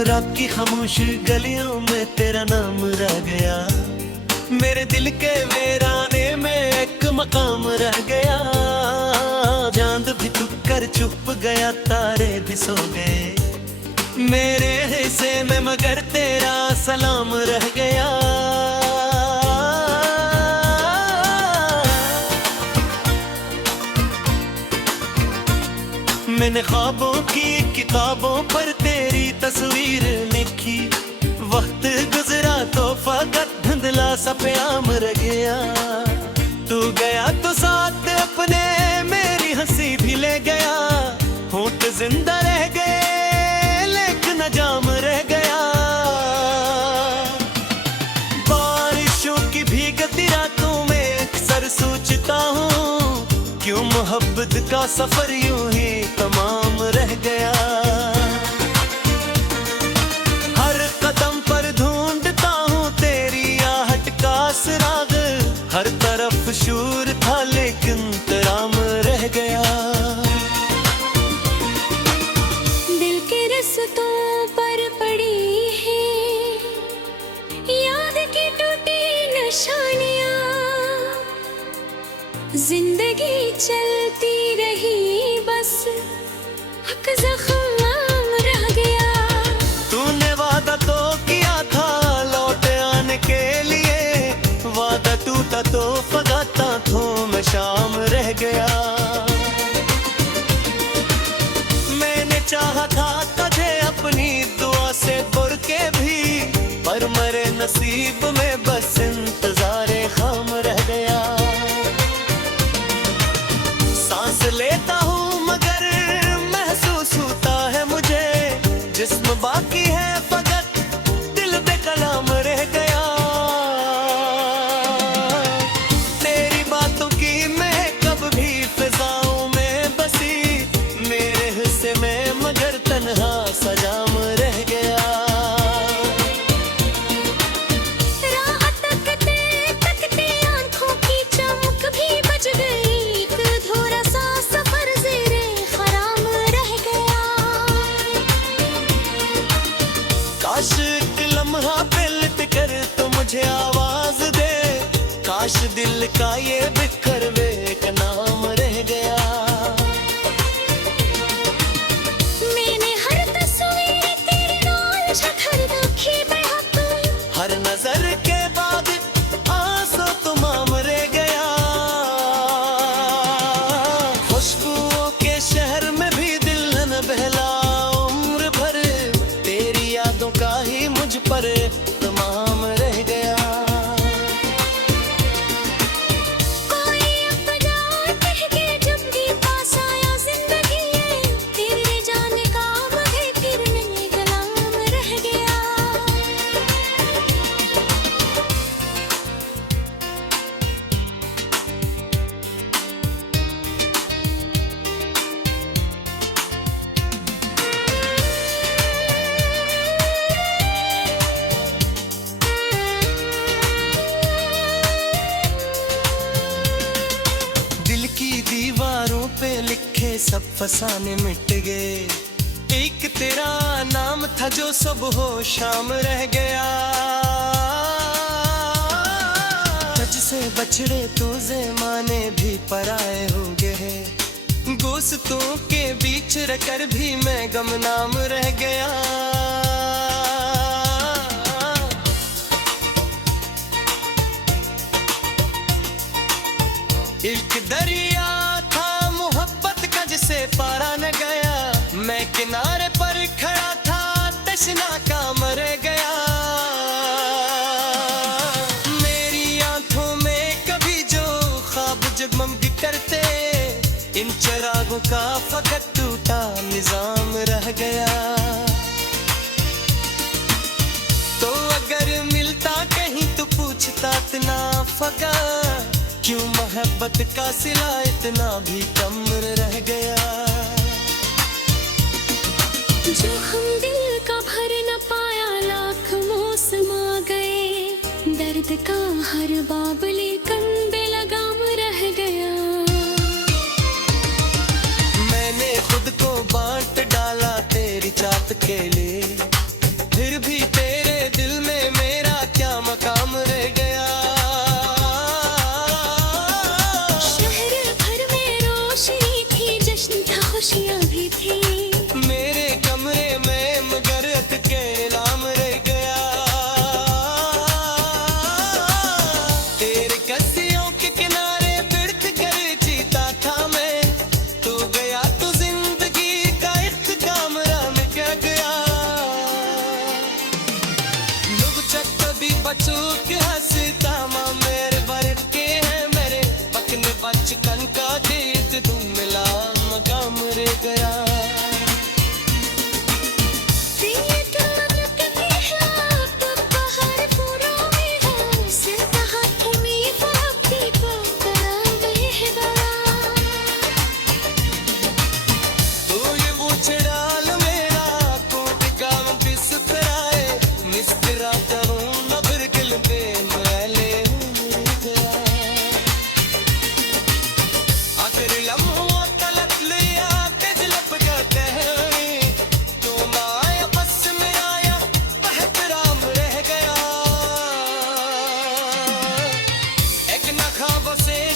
रात की खामोश गलियों में तेरा नाम रह गया, मेरे दिल के वीराने में एक मकाम रह गया। चांद भी तुक कर चुप गया, तारे भी सो गए मेरे हिस्से में, मगर तेरा सलाम रह गया। मैंने ख्वाबों की किताबों पर तेरी तस्वीर लिखी, वक्त गुजरा तो फकत धुंधला सा प्याम रह गया। तू गया तो साथ अपने मेरी हंसी भी ले गया, होंठ जिंदा रह गए लेकिन जाम रह गया। बारिशों की भीगती रातों में अक्सर सोचता हूँ, क्यों मोहब्बत का सफर यूं ही तमाम रह गया। हर कदम पर ढूंढता हूँ तेरी आहट का सुराग, हर तरफ शूर था लेकिन तराम रह गया। दिल के रस्तों पर पड़ी है याद की टूटी निशानियां, जिंदगी चलती रही बस हक जख्म रह गया। तूने वादा तो किया था लौट आने के लिए, वादा टूटा तो फगाता थो मैं शाम रह गया। मैंने चाहा था तुझे अपनी दुआ से बुर के भी, पर मरे नसीब में बस इंतजारे खाम रह गया। सांस लेता हूँ मगर महसूस होता है मुझे, जिस्म बाकी है फकत दिल बेकलाम रह गया। तेरी बातों की महक कब भी फिजाओं में बसी, मेरे हिस्से में मगर तन्हा सजाम रह गया। काश एक लम्हा पे लिट कर तो मुझे आवाज दे, काश दिल का ये बिखरवे एक नाम रह गया। मैंने हर तस्वीर तेरे नाल छखर रखी बेहक, हर नजर के बाद आंसू तमाम रह गया। खुशबुओं के शहर में भी दिल न बहला उम्र भर, तेरी यादों का ही मुझ पर तमाम रह गया। कोई अपना कह के जब भी पास आया जिंदगी, तेरे जाने का मगर फिर मैं गुलाम रह गया। दिल की दीवारों पे लिखे सब फसाने मिट गए, एक तेरा नाम था जो सब हो शाम रह गया। तुझसे बछड़े तो ज़माने भी पराए हो गए, दोस्तों के बीच रहकर भी मैं गमनाम रह गया। इश्क दरिया था मोहब्बत का जिसे पारा न गया, मैं किनारे पर खड़ा था तशना का मर गया। मेरी आंखों में कभी जो ख्वाब जगमग करते, इन चिरागों का फकत टूटा निजाम रह गया। तो अगर मिलता कहीं तो पूछता इतना फगा, क्यों मोहब्बत का सिला इतना भी कम रह गया। जो हम दिल का भर न पाया लाख मौसम आ गए, दर्द का हर बाबली कंबे लगाम रह गया। मैंने खुद को बांट डाला तेरी चाहत के लिए, थी। मेरे कमरे में मगर अकेलाम रह गया। तेरे कस्सियों के किनारे बिड़क कर जीता था मैं। तू गया तो जिंदगी का इख्तिताम राह क्या गया। लोग चक कभी बचू के हंसता माँ मेरे बरक के हैं मेरे पकने बचपन का गीत तू मिला मकाम रह गया।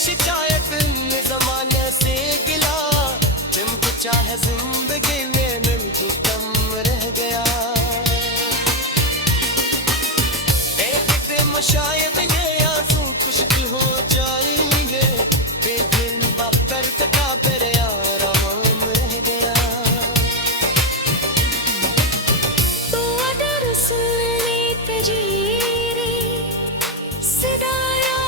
शिकायत जमाने से गिला जिनको चाहे जिंदगी में मिल कम रह गया। देखते शायद ये आंसू कुछ दिल हो जाएंगे बेदिल बापर तका पर आराम रह गया। तो अगर सुनने तजीरे सदाया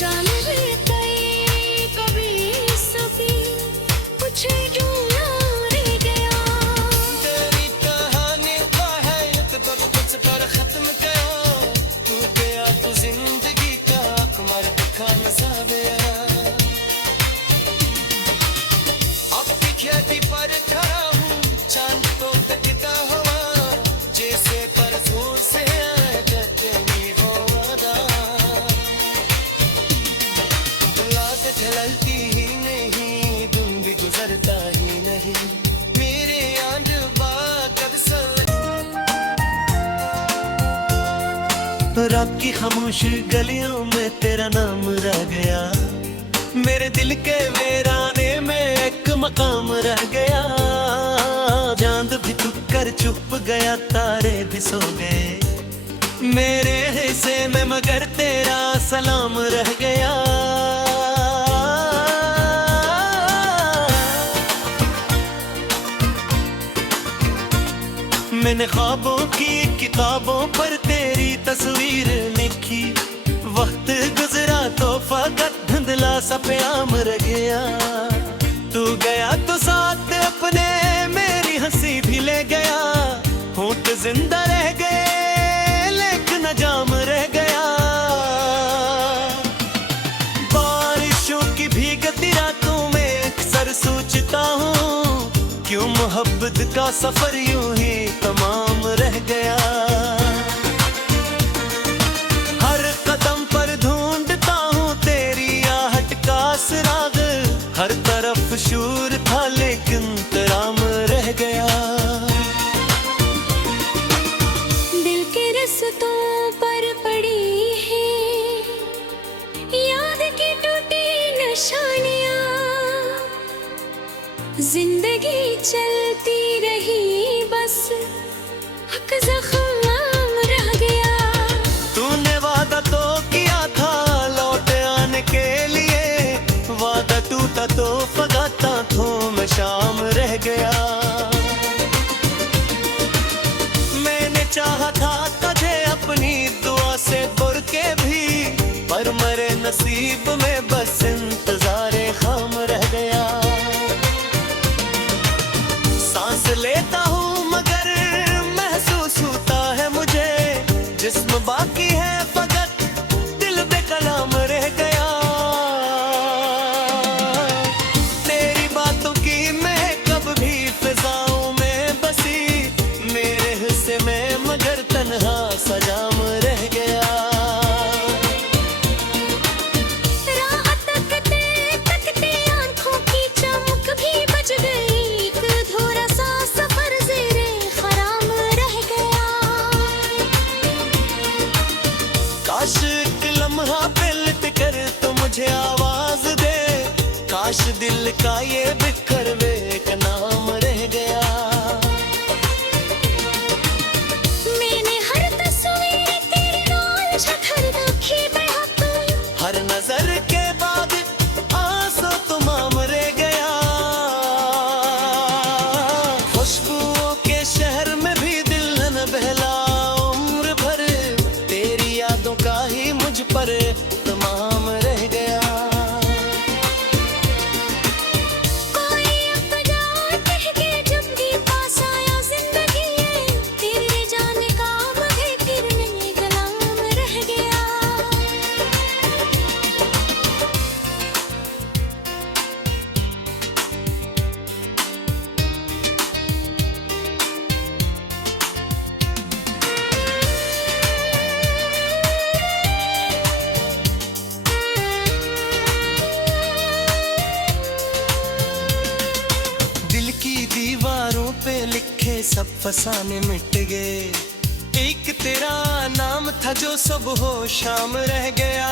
जान कभी सभी कुछ ढूंढना रह गया। तेरी कहानी का है एक वक्त पर खत्म गया। तू गया तो जिंदगी का कमर का मज़ा अब भी खेती पर खड़ा हूँ चांद को तकता हुआ जैसे परसों से कहते नहीं हो वादा। चलती ही नहीं तुम भी गुजरता ही नहीं मेरे आंध कब रात की खामोश गलियों में तेरा नाम रह गया। मेरे दिल के वीराने में एक मकाम रह गया। चांद भी चुप कर चुप गया तारे भी सो गए मेरे हिस्से में मगर तेरा सलाम रह गया। मैंने ख्वाबों की किताबों पर तेरी तस्वीर लिखी। वक्त गुजरा तो फकत धुंधला सा प्याम रह गया। तू गया तो साथ अपने मेरी हंसी भी ले गया। होंठ जिंदा रह गए लेकिन जाम रह गया। बारिशों की भीगती रातों में अक्सर सोचता हूँ क्यों मोहब्बत का सफर यूं ही तमाम रह गया। हर कदम पर ढूंढता हूँ तेरी आहट का सुराग। हर तरफ शूर था लेकिन तराम रह गया। दिल के रस्तों पर पड़ी है याद की टूटी निशानियां। जिंदगी चलती रही बस हक जख्म रह गया। तूने वादा तो किया था लौट आने के लिए। वादा टूटा तो फगाता थूम शाम रह गया। मैंने चाहा था तुझे अपनी दुआ से बुर के भी पर मरे नसीब में बस इंतजारे खाम रह गया। सांस लेता हूँ मगर महसूस होता काश दिल का ये बिखर वे एक नाम रह गया। मैंने हर तस्वीर तेरे नाल छठर रखी बेहद, हर नजर के बाद आंसू तमाम रह गया। खुशबुओं के शहर में भी दिल न बहला उम्र भर, तेरी यादों का ही मुझ पर तमाम रह गया। कोई अपना कह के जब भी पास आया जिंदगी में, तेरे जाने का मुझे फिर नहीं गुलाम रह गया। दिल की दीवारों पे लिखे सब फसाने मिट गए, एक तेरा नाम था जो सब हो शाम रह गया।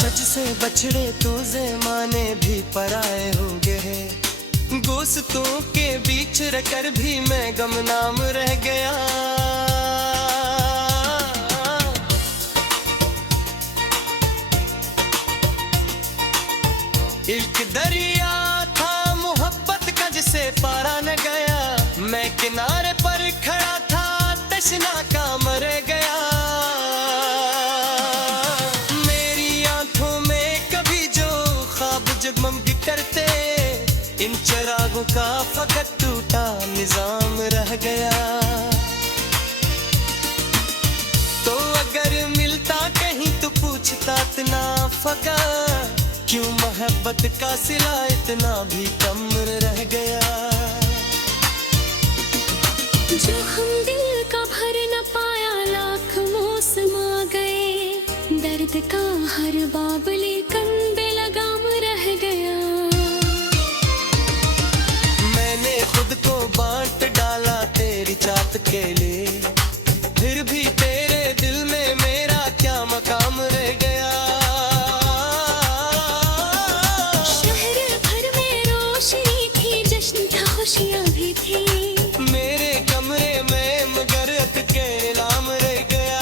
तुझसे बछड़े तो ज़माने भी पराए हो गए, दोस्तों के बीच रहकर भी मैं गमनाम रह गया। इश्क दरिया था मोहब्बत का जिसे पारा न गया, मैं किनारे पर खड़ा था तशना का मर गया। मेरी आंखों में कभी जो ख्वाब जगमग करते, इन चिरागों का फकत टूटा निजाम रह गया। तो अगर मिलता कहीं तो पूछता इतना फगा, क्यों मोहब्बत का सिला इतना भी कम रह गया। जो हम दिल का भर न पाया लाख मौसम आ गए, दर्द का हर बाबली कन बेलगाम रह गया। मैंने खुद को बांट डाला तेरी चाहत के लिए, फिर भी तेरे दिल में मेरा क्या मकाम रह गया। खुशियाँ भी थी मेरे कमरे में मगर के नीलाम रह गया।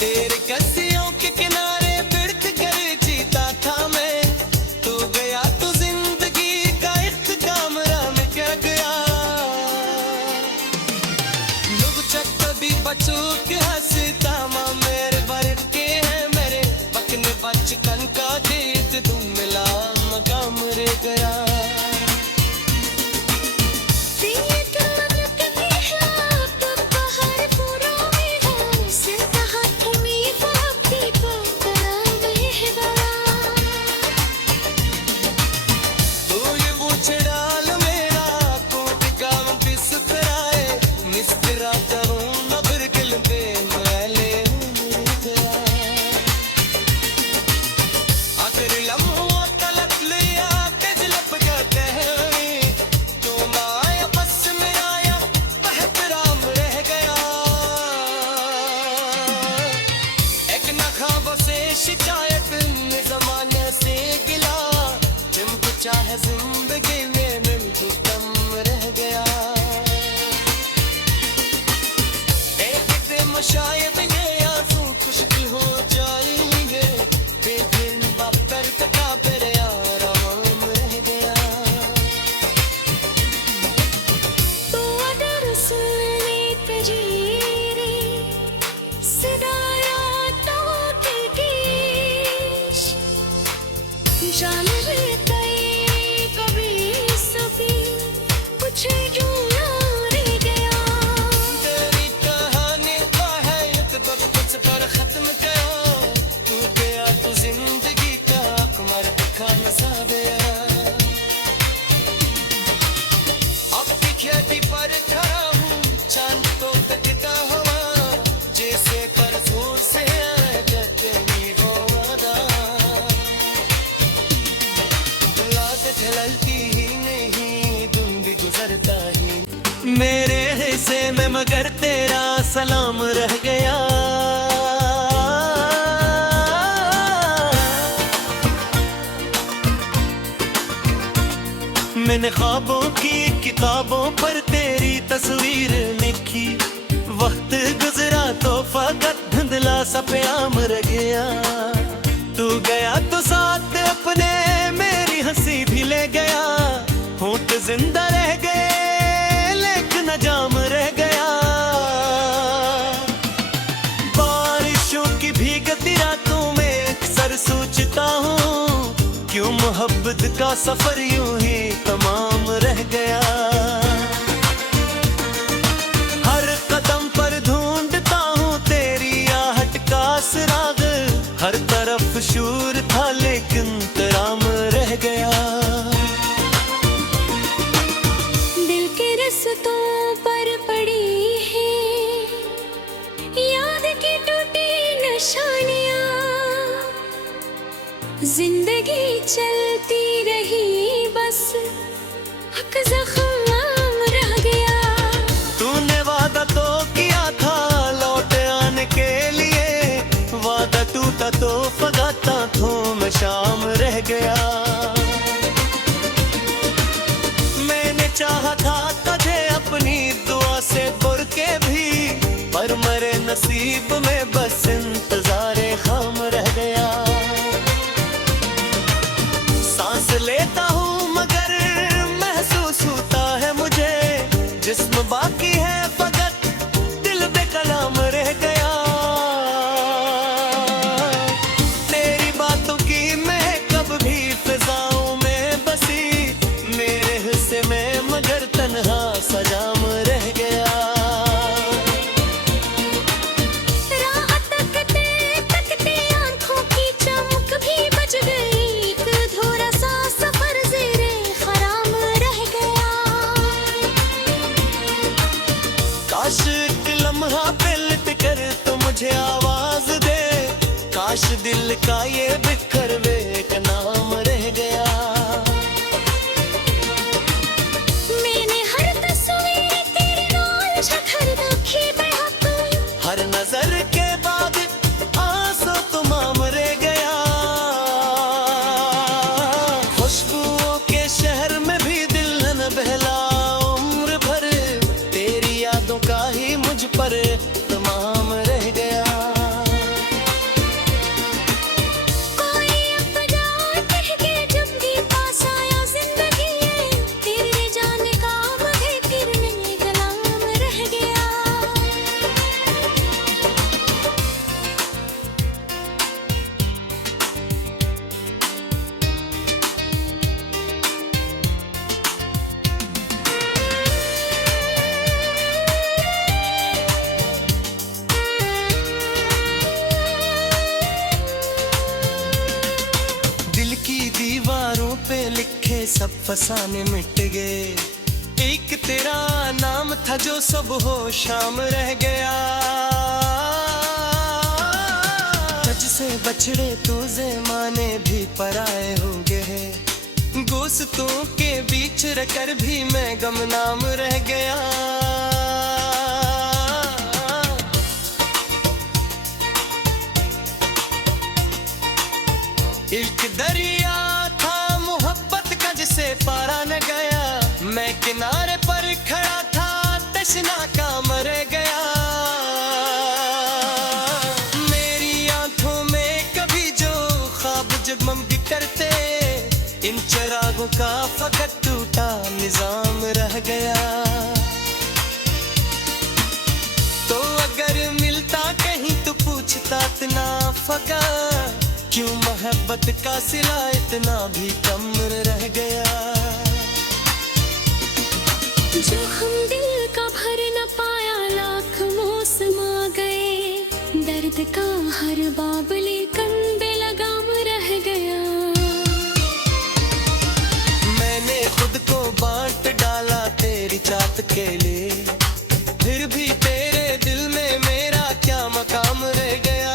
तेरे कसियों के किनारे बिड़क कर जीता था मैं, तू गया तो जिंदगी का इख्तिताम में क्या गया। लोग चक कभी बचू के हंसता माँ मेरे बरक के हैं मेरे पकने बचपन का जीत तुम मिला मकाम रह गया। शिकायत जमाने से गिला, तुमको चाहे जिंदगी में मिल तो कम रह गया। एक दिन शायद ये आंसू खुशकिल हो जाएंगे, फिर बापर का फिर आराम रह गया। तो अगर सुनने तजीरे सदाया तो जान कभी सभी कुछ जो रह गया। तेरी कहानी का है युद्ध कुछ पर खत्म करो, तू गया तो जिंदगी का कुमार का मजा गया। अब की खेती पर खड़ा हूँ चांद तो तकता हुआ, जैसे पर जोर से आए कहते ही हो वादा। मैंने ख्वाबों की किताबों पर तेरी तस्वीर लिखी, वक्त गुजरा तो फकत धुंधला सा प्याम रह गया। तू गया तो साथ अपने मेरी हंसी भी ले गया, होंठ जिंदा रह गए लेकिन जाम रह गया। बारिशों की भीगती रातों में अक्सर सोचता हूँ, क्यों मोहब्बत का सफर यूं ही तमाम रह गया। हर कदम पर ढूंढता हूँ तेरी आहट का सुराग, हर तरफ शूर था लेकिन तराम रह गया। दिल के रस्तों पर पड़ी है याद की टूटी निशानियां, जिंदगी चलती रही बस हक जख्म रह गया। तूने वादा तो किया था लौट आने के लिए, वादा टूटा तो फगाता थो मैं शाम रह गया। मैंने चाहा था तुझे अपनी दुआ से बुर के भी, पर मेरे नसीब में बस इंतजारे खाम रह गया। सांस लेता हूँ मगर महसूस होता है मुझे, जिस्म बाकी है फकत दिल बेकलाम रह गया। तेरी बातों की महक कब भी फिजाओं में बसी, मेरे हिस्से में मगर तन्हा सजाम रह गया। राह तकते तकते आंखों की चमक भी बच गई, एक अधूरा सा सफर ज़ेरे ख़राम रह गया। काश एक लम्हा पे लिट कर तो मुझे आवाज दे, काश दिल का ये बिखर वे एक नाम रह गया। मैंने हर तस्वीर तेरे नाल छखर रखी बेहक, हर नजर के बाद आंसू तमाम रह गया। खुशबुओं के शहर में भी दिल न बहला उम्र भर, तेरी यादों का ही मुझ पर तमाम रह गया। कोई अपना कह के जब भी पास आया जिंदगी में, तेरे जाने का मुझे किरने कलाम रह गया। दिल की दीवारों पे लिखे सब फसाने मिट गए, एक तेरा नाम था जो सब हो शाम रह गया। तुझसे बछड़े तो ज़माने भी पराए हो गए, दोस्तों के बीच रहकर भी मैं गमनाम रह गया। इश्क दरिया था मोहब्बत का जिसे पारा न गया, मैं किनारे पर खड़ा था तशना का मर गया। मेरी आंखों में कभी जो ख्वाब जगमग करते, इन चिरागों का फकत टूटा निजाम रह गया। तो अगर मिलता कहीं तो पूछता इतना फका, क्यों मोहब्बत का सिला इतना भी कम रह गया। जो हम दिल का भर न पाया लाख मौसम आ गए, दर्द का हर बाबली कन बेलगाम रह गया। मैंने खुद को बांट डाला तेरी चाहत के लिए, फिर भी तेरे दिल में मेरा क्या मकाम रह गया।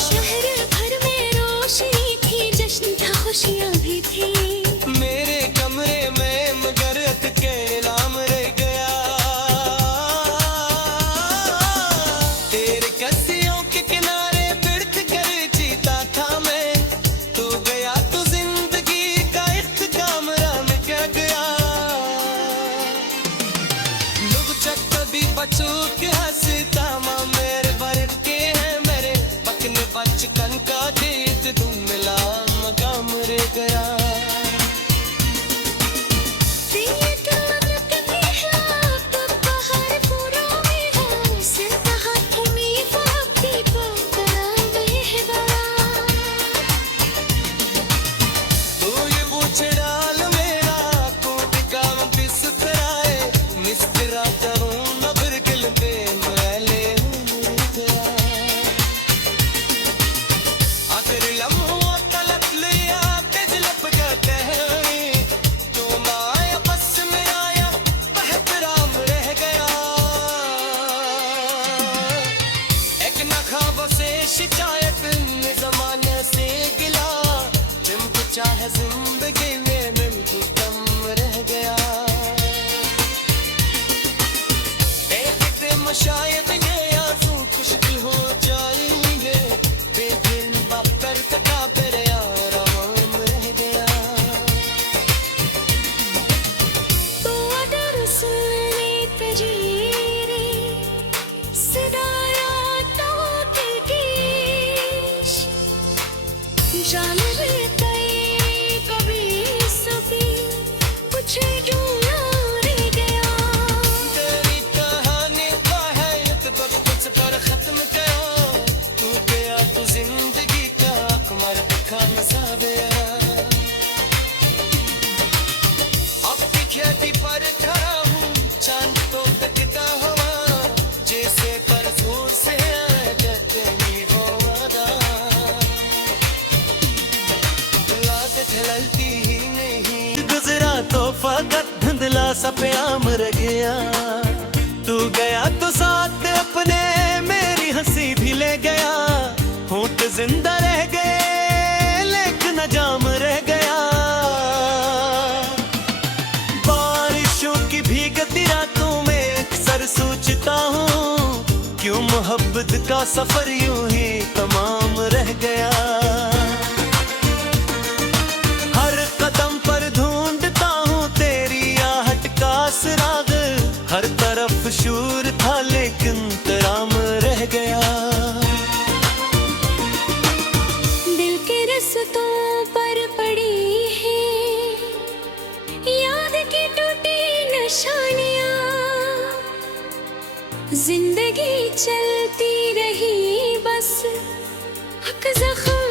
शहर भर में रोशनी थी, जश्न था, खुशियाँ भी थी, मेरे कमरे में मगर अकेला रह गया। तेरे वफाओं से आदत नहीं हो वादा, आदत ढलती ही नहीं। गुजरा तो फकत धुंधला सा प्याम रह गया, तू गया तो साथ अपने मेरी हंसी भी ले गया। होंठ जिंदा रह गए लेकिन जाम रह गया। बारिशों की भीगती रातों में अक्सर सोचता हूँ, क्यों मोहब्बत का सफर यूं ही तमाम रह गया। हर कदम पर ढूंढता हूँ तेरी आहट का सुराग, हर तरफ शूर था लेकिन तराम रह गया। दिल के रस्तों पर पड़ी है याद की टूटी निशानियां, जिंदगी चलती रही बस हक जख्म